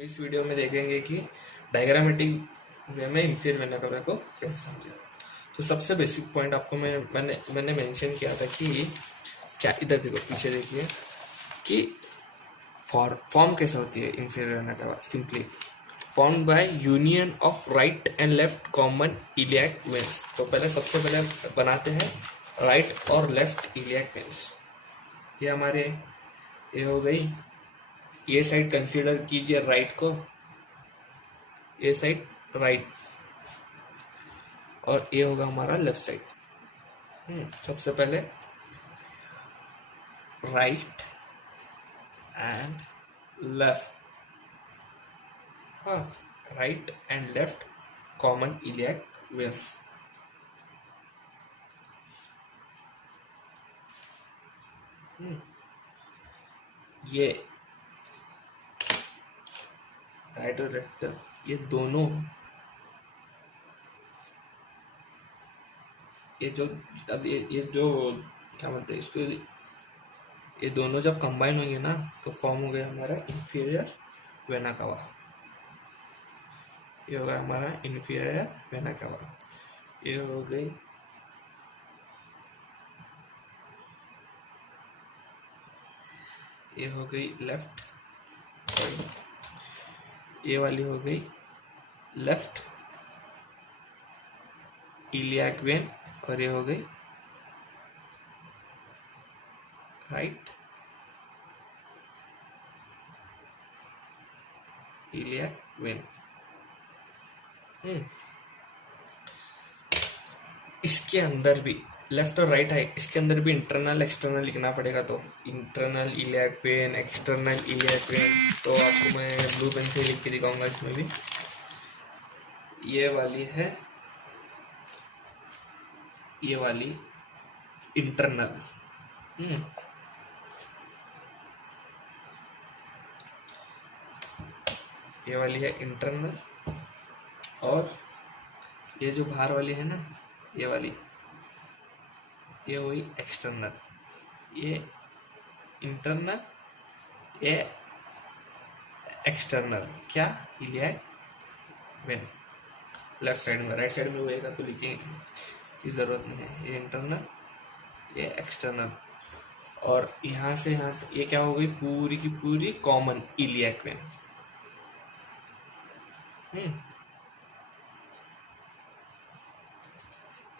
इस वीडियो में देखेंगे कि डायग्रामेटिक वे में इंफीरियर वेना कवा को कैसे समझे। तो सबसे बेसिक पॉइंट आपको मैंने मेंशन किया था कि क्या, इधर देखो, पीछे देखिए कि फॉर्म कैसे होती है इंफीरियर वेना कवा। Simply form by union of right and left common iliac veins. तो सबसे पहले बनाते हैं राइट और लेफ्ट इलियाक वेन्स। ये हमारे ये हो गई, ये साइड कंसीडर कीजिए राइट को, ये साइड राइट, और ये होगा हमारा लेफ्ट साइड। सबसे पहले राइट एंड लेफ्ट, हाँ, right and left common iliac veins. ये राइट और लेफ्ट, ये दोनों, ये जो अब ये जो क्या बोलते हैं इसको, ये दोनों जब कंबाइन होंगे ना तो फॉर्म हो गया हमारा इंफीरियर वेना कवा। ये होगा हमारा इंफीरियर वेना कवा। ये हो गई लेफ्ट, ये वाली हो गई लेफ्ट इलियाक वेन, और ये हो गई राइट इलियाक वेन। इसके अंदर भी लेफ्ट और राइट है, इसके अंदर भी इंटरनल एक्सटर्नल लिखना पड़ेगा। तो internal iliac vein, external iliac vein, तो आपको मैं ब्लू पेन से लिख के दिखाऊंगा। इसमें भी ये वाली है, ये वाली इंटरनल, ये वाली है इंटरनल, और ये जो बाहर वाली है ना, ये वाली, ये हुई एक्सटर्नल। ये इंटरनल, ये एक्सटर्नल, क्या, इलियाक वेन। लेफ्ट साइड में, राइट साइड में होएगा तो लिखने की जरूरत नहीं है। ये इंटरनल, ये एक्सटर्नल, और यहाँ से यहाँ ये क्या हो गई, पूरी की पूरी कॉमन इलियाक वेन।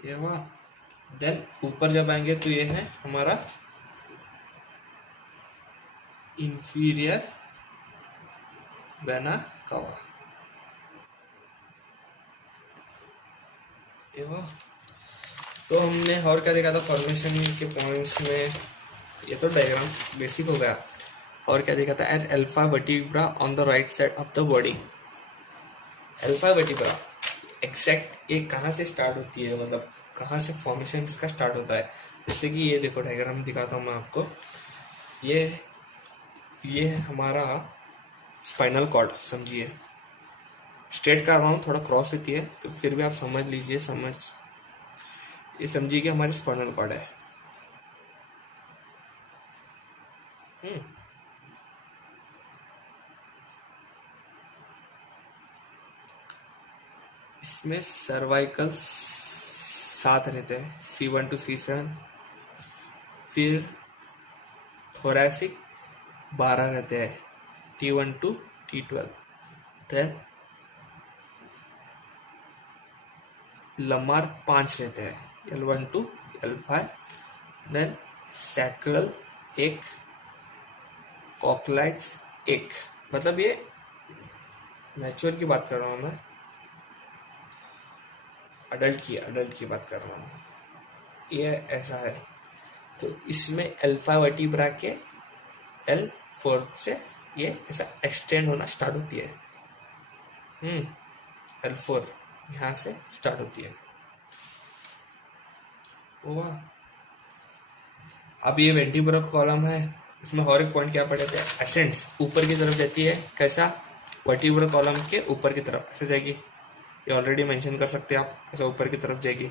ये हुआ। देन ऊपर जब आएंगे तो ये है हमारा इंफीरियर वेना कवा। ये हुआ। तो हमने और क्या देखा था फॉर्मेशन के पॉइंट्स में, ये तो डायग्राम बेसिक हो गया। और क्या देखा था, at alpha vertebra on the right side of the body. Alpha vertebra exact ये कहाँ से स्टार्ट होती है, मतलब कहाँ से फॉर्मेशन इसका स्टार्ट होता है। जैसे कि ये देखो डायग्राम दिखाता हूँ मैं आपको। ये हमारा स्पाइनल कॉर्ड, समझिए। स्ट्रेट कर रहा हूँ, थोड़ा क्रॉस होती है तो फिर भी आप समझ लीजिए, ये समझिए कि हमारी स्पाइनल कॉर्ड है। इसमें सर्वाइकल 7 रहते हैं, C1 to C7, फिर थोरैसिक 12 रहते हैं, T1 to T12, then Lamar 5 रहते हैं, L1 to L5, then sacral 1, कॉक्लाइक्स 1। मतलब ये मैच्योर की बात कर रहा हूँ मैं, अडल्ट की बात कर रहा हूँ। ये ऐसा है। तो इसमें अल्फा वर्टिब्रा के L4 से ये ऐसा एक्सटेंड होना स्टार्ट होती है। L4 यहाँ से स्टार्ट होती है। अब ये वेंटिब्रल कॉलम है, इसमें और एक पॉइंट क्या पढ़े थे, एसेंड्स ऊपर की तरफ जाती है। कैसा, वर्टिब्रल कॉलम के ऊपर की तरफ ऐसे जाएगी। ये ऑलरेडी मेंशन कर सकते हैं आप, ऐसा ऊपर की तरफ जाएगी।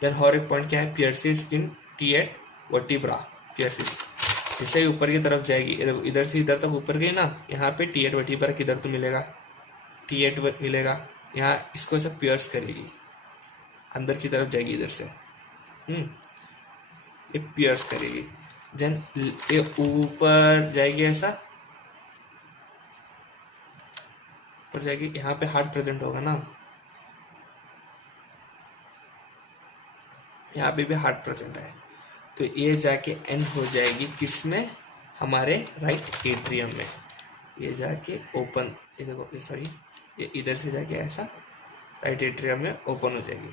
देन और एक पॉइंट क्या है, पियर्सिस इन T8 वर्टिब्रा, पियर्सिस जैसे ही ऊपर की तरफ जाएगी, ये देखो इधर से इधर तक ऊपर गई ना, यहाँ पे T8 वर्टिब्रा किधर तो मिलेगा, T8 मिलेगा, यहाँ इसको ऐसा पियर्स करेगी, अंदर की तरफ जाएगी इधर से, ये पियर्स करेगी, देन ये ऊपर जाएगी, ऐसा ऊपर जाएगी, यहाँ पे हार्ट प्रेजेंट होगा ना, यहाँ पे भी हार्ट प्रेजेंट है, तो ये जाके एंड हो जाएगी किसमें, हमारे राइट एट्रियम में, ये जाके ओपन, ये देखो ये सॉरी, ये इधर से जाके ऐसा राइट एट्रियम में ओपन हो जाएगी।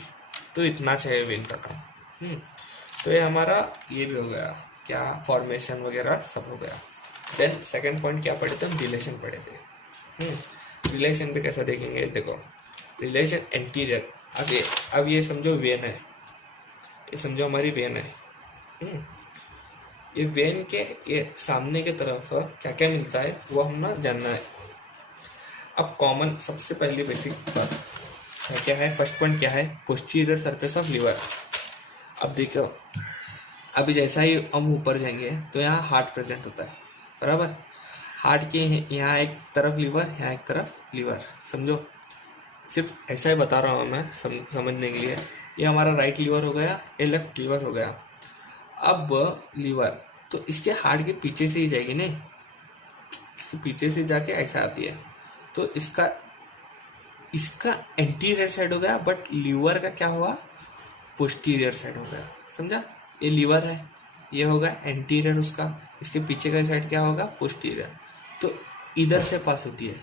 तो इतना चाहिए वेन का काम। तो ये हमारा ये भी हो गया, क्या फॉर्मेशन वगैरह सब हो गया। देन सेकंड पॉइंट क्या पढ़े थे हम, रिलेशन पढ़े थे। रिलेशन पे कैसा देखेंगे, देखो रिलेशन एंटीरियर, अब ये समझो वेन है, ये समझो हमारी वेन है। ये वेन के ये सामने के तरफ क्या क्या मिलता है वो हम ना जानना है। अब कॉमन सबसे पहले बेसिक क्या है, फर्स्ट पॉइंट क्या है, पोस्टीरियर सरफेस ऑफ लिवर। अब देखो अभी जैसा ही हम ऊपर जाएंगे तो यहाँ हार्ट प्रेजेंट होता है, बराबर। हार्ट के यहाँ एक तरफ लिवर, यहाँ एक तरफ लिवर, समझो। सिर्फ ऐसा ही बता रहा हूँ मैं समझने के लिए। ये हमारा राइट लिवर हो गया, ये लेफ्ट लिवर हो गया। अब लिवर तो इसके हार्ट के पीछे से ही जाएगी, नहीं इसके पीछे से जाके ऐसा आती है, तो इसका एंटीरियर साइड हो गया, बट लीवर का क्या हुआ, पोस्टीरियर साइड हो गया, समझा। ये लीवर है, ये होगा एंटीरियर उसका, इसके पीछे का साइड क्या होगा, पोस्टीरियर। तो इधर से पास होती है,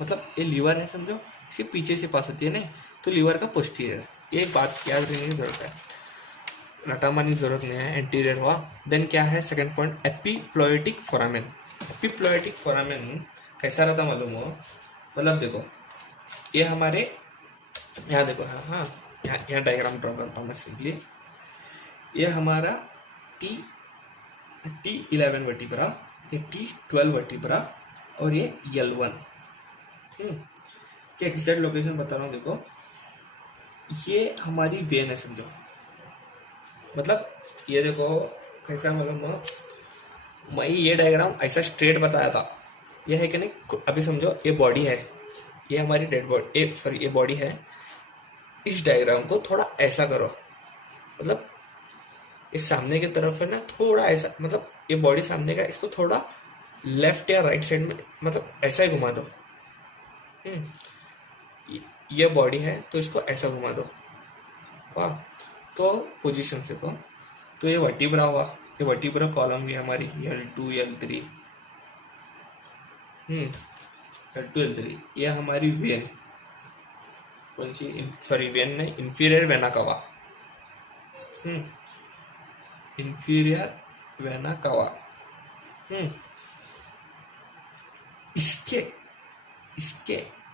मतलब ये लीवर है समझो, इसके पीछे से पास होती है, नहीं तो लीवर का पोस्टीरियर। ये एक बात याद रखने की जरूरत है, रटामानी जरूरत नहीं है, एंटीरियर हुआ। देन क्या है सेकंड पॉइंट, एपिप्लोएटिक फोरामेन। एपिप्लोएटिक फोरामेन कैसा रहता मालूम हो, मतलब देखो ये हमारे यहाँ देखो, हाँ यहाँ डायग्राम ड्रॉ करता हूँ मैं सिंपली। ये हमारा T11 वर्टिब्रा, ये T12 वर्टिब्रा और ये L1। क्या एग्जैक्ट लोकेशन बता रहा हूँ, देखो ये हमारी वेन है समझो, मतलब ये देखो कैसा मालूम हो, मैं ये डायग्राम ऐसा स्ट्रेट बताया था, ये है कि नहीं। अभी समझो ये बॉडी है, ये हमारी डेड बॉडी, सॉरी ये बॉडी है। इस डायग्राम को थोड़ा ऐसा करो, मतलब इस सामने की तरफ है ना थोड़ा ऐसा, मतलब ये बॉडी सामने का, इसको थोड़ा लेफ्ट या राइट साइड में, मतलब ऐसा ही घुमा दो। ये बॉडी है तो इसको ऐसा घुमा दो, वाह। तो पोजीशन से को, तो ये वर्टिब्रा हुआ, ये वर्टिब्रा कॉलम भी हमारी L2 L3, L2 L3। ये हमारी वेन, कौन सी, सॉरी वेन नहीं, इंफीरियर वेना कवा, इंफीरियर वेना कवा। इसके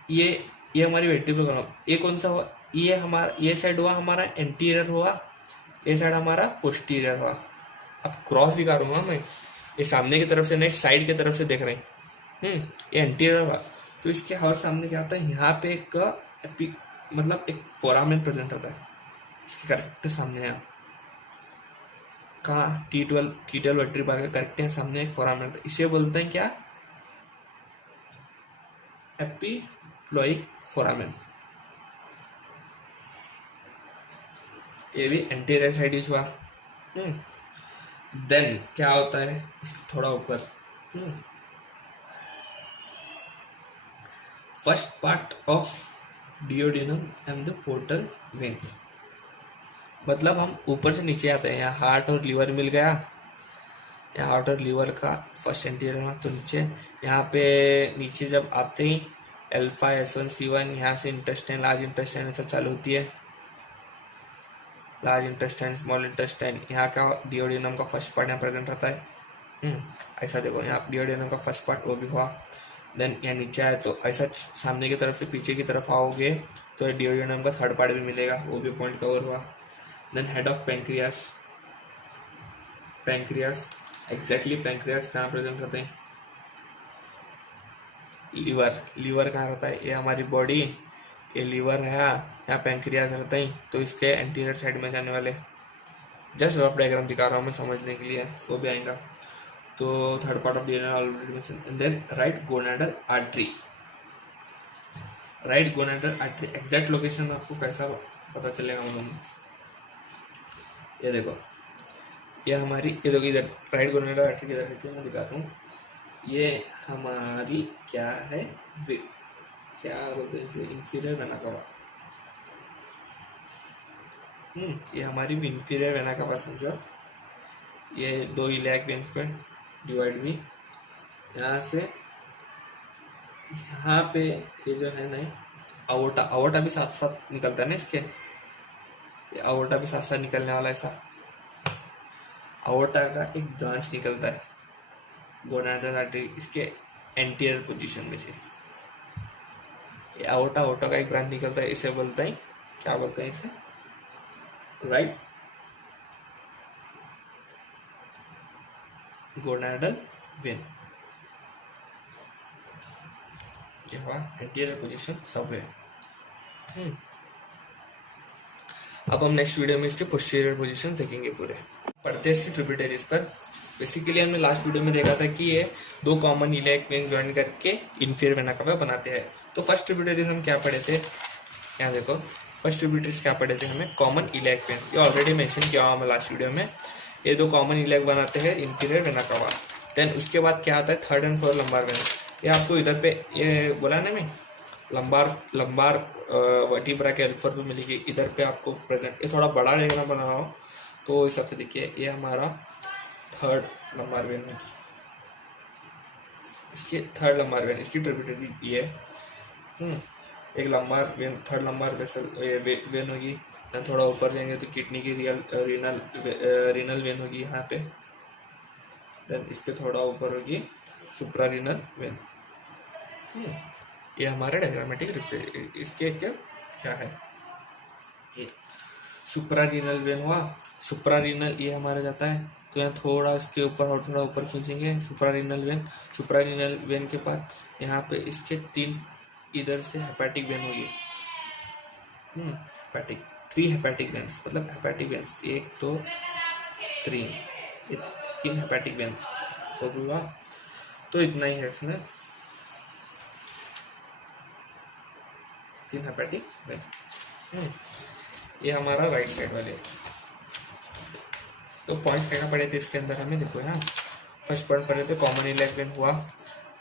ये हमारी वर्टिब्रल कॉलम। ये कौन सा हुआ, ये हमारा, ये साइड हुआ हमारा एंटीरियर हुआ, ये साइड हमारा पोस्टीरियर हुआ। अब क्रॉस दिखा रहा हूँ मैं, ये सामने की तरफ से नहीं साइड की तरफ से देख रहे हैं। ये एंटीरियर हुआ, तो इसके हर सामने क्या आता है, यहाँ पे एक मतलब एक फोरामेन प्रेजेंट होता है, इसके करेक्ट सामने है। कहाँ, T12 वर्टिब्रा के करेक्ट है सामने एक फोरामेन होता है, इसे बोलते हैं क्या, एपिप्लोइक फोरामेन। ये भी एंटीरियर साइड इज हुआ। देन क्या होता है, थोड़ा ऊपर first part of duodenum and the portal vein. मतलब हम ऊपर से नीचे आते हैं, यहाँ हार्ट और लीवर मिल गया, यहाँ हार्ट और लीवर का फर्स्ट एंटीरियर, तो नीचे यहाँ पे नीचे जब आते ही L5 S1 C1, यहाँ से इंटेस्टाइन, लार्ज इंटेस्टाइन ऐसा चालू होती है, लार्ज इंटेस्टाइन, स्मॉल इंटेस्टाइन। यहाँ का डियोडिनम का फर्स्ट पार्ट यहाँ प्रेजेंट रहता है। ऐसा देखो यहाँ डियोडिनम का फर्स्ट पार्ट वो भी हुआ। देन यहाँ नीचे आए तो ऐसा सामने की तरफ से पीछे की तरफ आओगे तो डियोडिनम का थर्ड पार्ट भी मिलेगा, वो भी पॉइंट कवर हुआ। Then head of pancreas, exactly pancreas कहाँ प्रेजेंट रहते हैं, लीवर कहाँ रहता है, ये हमारी बॉडी, ये लीवर है, यहाँ पैंक्रियास रहता है, तो इसके एंटीरियर साइड में जाने वाले। जस्ट रफ डायग्राम दिखा रहा हूँ मैं समझने के लिए, वो भी आएगा। तो third part of DNA already mention. And then right gonadal artery, right gonadal artery exact location आपको कैसा पता चलेगा मालूम? ये देखो, ये हमारी, ये देखो इधर राइट गोनाडल आर्टरी किधर रहती है मैं दिखाता हूँ। ये हमारी क्या है, क्या बोलते हैं इसे, इंफीरियर वेना कवा। ये हमारी इंफीरियर वेना कवा समझो। ये दो इलियाक वेन्स पे डिवाइड हुई, यहाँ से यहाँ पे ये जो है ना अवोटा, अवोटा भी साथ साथ निकलता है ना इसके, ये अवोटा भी साथ साथ निकलने वाला है। ऐसा अवोटा का एक ब्रांच निकलता है गोनाडल आर्टरी इसके एंटीरियर पोजीशन में से। ये अवोटा, अवोटा का एक ब्रांच निकलता है, इसे बोलते हैं, क्या बोलते हैं इसे, right gonadal when. Anterior position सब है। अब हम नेक्स्ट वीडियो में इसके पोस्टीरियर पोजीशन देखेंगे पूरे। पढ़ते हैं इसकी ट्रिब्यूटरीज पर। बेसिकली हमने लास्ट वीडियो में देखा था कि ये दो कॉमन इलियाक वेन ज्वाइन करके इंफीरियर वेना कवा बनाते हैं। तो फर्स्ट ट्रिब्यूटरीज हम क्या पढ़े थे, यहाँ देखो फर्स्ट ट्रिब्यूटरीज क्या पढ़े थे हमें, कॉमन इलियाक वेन। ये ऑलरेडी मेंशन किया हमें लास्ट वीडियो में। ये दो कॉमन इलियाक बनाते हैं इंफीरियर वेना कवा। देन उसके बाद क्या आता है, third and fourth lumbar when. ये आपको इधर पे ये बोला ना मैं, लंबार वर्टिब्रा के अल्फर भी मिलेगी इधर पे आपको प्रेजेंट। ये थोड़ा बड़ा डायग्राम बना रहा हूँ तो इस हिसाब से देखिए, ये हमारा थर्ड लंबार वेन है, इसके थर्ड लंबार वेन, इसकी ट्रिब्यूटरी ये है। एक lumbar when, third lumbar vessel when होगी। थोड़ा ऊपर जाएंगे तो किडनी की रीनल वेन होगी यहाँ पे। देन इसके थोड़ा ऊपर होगी सुप्रा रीनल वेन। ये हमारा डायग्रामेटिक इसके क्या है, ये सुप्रा रीनल वेन हुआ। सुप्रा रीनल ये हमारा जाता है, तो यहाँ थोड़ा इसके ऊपर और थोड़ा ऊपर खींचेंगे supra renal vein. Supra renal vein के बाद यहाँ पे इसके तीन इधर से हेपेटिक वेन होगी। हेपेटिक, 3 हेपेटिक वेन्स, मतलब हेपेटिक वेन्स 1 2 3, ये 3 हेपेटिक वेन्स हो हुआ। तो इतना ही है इसमें, 3 हेपेटिक वेन। ये हमारा राइट साइड वाले। तो पॉइंट्स क्या पढ़े थे इसके अंदर हमें, देखो यहाँ फर्स्ट पॉइंट पढ़े थे कॉमन इलियाक वेन हुआ।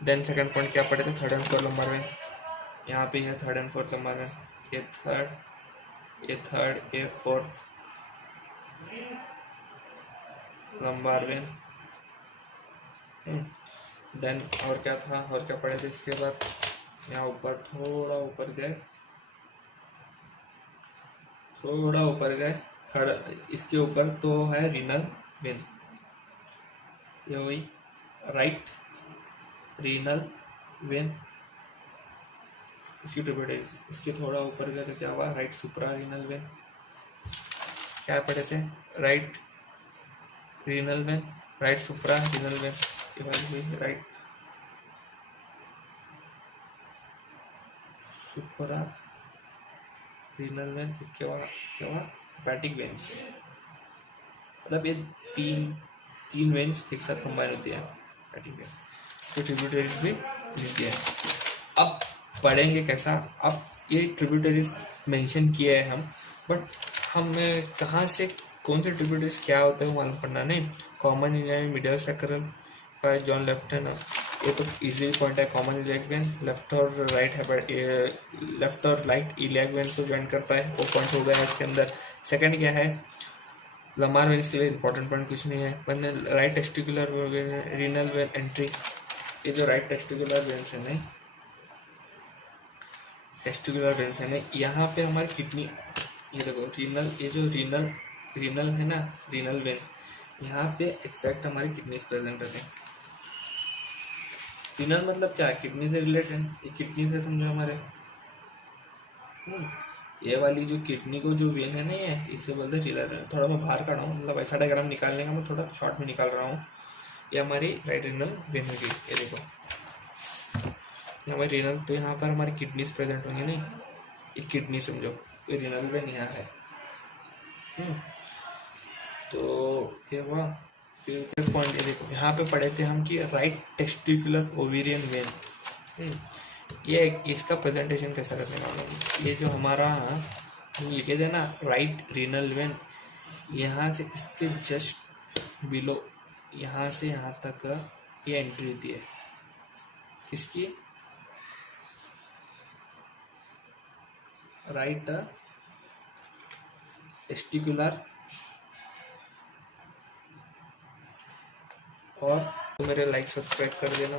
देन सेकंड पॉइंट क्या पढ़े थे, third and fourth lumbar when. यहाँ पे है third and fourth lumbar when, ये थर्ड ये फोर्थ लंबार वेन। देन और क्या था, और क्या पढ़े थे इसके बाद, यहाँ ऊपर थोड़ा ऊपर गए, थर्ड इसके ऊपर तो है रीनल वेन, ये हुई राइट रीनल वेन। इसकी ट्रिब्यूटरीज, इसके थोड़ा ऊपर गए तो क्या हुआ, राइट सुप्रा रीनल वेन। क्या पढ़े थे, right renal vein, right supra renal vein, ये वाली हुई राइट सुप्रा रीनल वेन। इसके बाद क्या हुआ, हेपेटिक वेन्स, मतलब ये तीन वेन्स एक साथ कंबाइन होती है, हेपेटिक वेन्स। सो ट्रिब्यूटरीज भी लिखी है। अब पढ़ेंगे कैसा, अब ये ट्रिब्यूटरीज मेंशन किए हैं हम, बट हमें कहाँ से कौन से ट्रिब्यूटरीज क्या होते हैं मालूम पड़ना नहीं। Common iliac median sacral by John लेफ्टन, ये तो इजी पॉइंट है। कॉमन इलियाक वेन लेफ्ट और राइट इलियाक वेन को ज्वाइन करता है, वो पॉइंट हो गया इसके अंदर। सेकंड क्या है, लंबार वेन, इसके लिए इंपॉर्टेंट पॉइंट कुछ नहीं है। Right testicular renal vein entry, ये जो राइट टेस्टिकुलर वेन्स है नहीं, टेस्टिकुलर वेन्स है नहीं, यहाँ पे हमारी किडनी, ये देखो रीनल, ये जो रीनल है ना, रीनल वेन, यहाँ पे एक्सैक्ट हमारी किडनीज प्रेजेंट रहते हैं। रीनल मतलब क्या है, किडनी से रिलेटेड, ये किडनी से समझो हमारे। ये वाली जो किडनी को जो वेन है ना, ये इसे बोलते हैं रीनल वेन। थोड़ा मैं बाहर कर रहा हूँ, मतलब ऐसा डायग्राम निकालने का मैं थोड़ा शॉर्ट में निकाल रहा हूँ। ये हमारी राइट रीनल वेन होगी, ये देखो हमारी रीनल, तो यहाँ पर हमारी किडनीज प्रेजेंट होंगी नहीं, ये किडनी समझो, तो रीनल वेन यहाँ है। तो ये हुआ। फिर पॉइंट ये देखो, यहाँ पे पढ़े थे हम कि राइट टेस्टिकुलर ओवेरियन वेन, ये इसका प्रेजेंटेशन कैसा करने वाला हूँ। ये जो हमारा हम लिखे थे ना राइट रीनल वेन, यहाँ से इसके जस्ट बिलो, यहाँ से यहाँ तक ये एंट्री दी है किसकी, राइट टेस्टिकुलर। और तो मेरे लाइक सब्सक्राइब कर देना।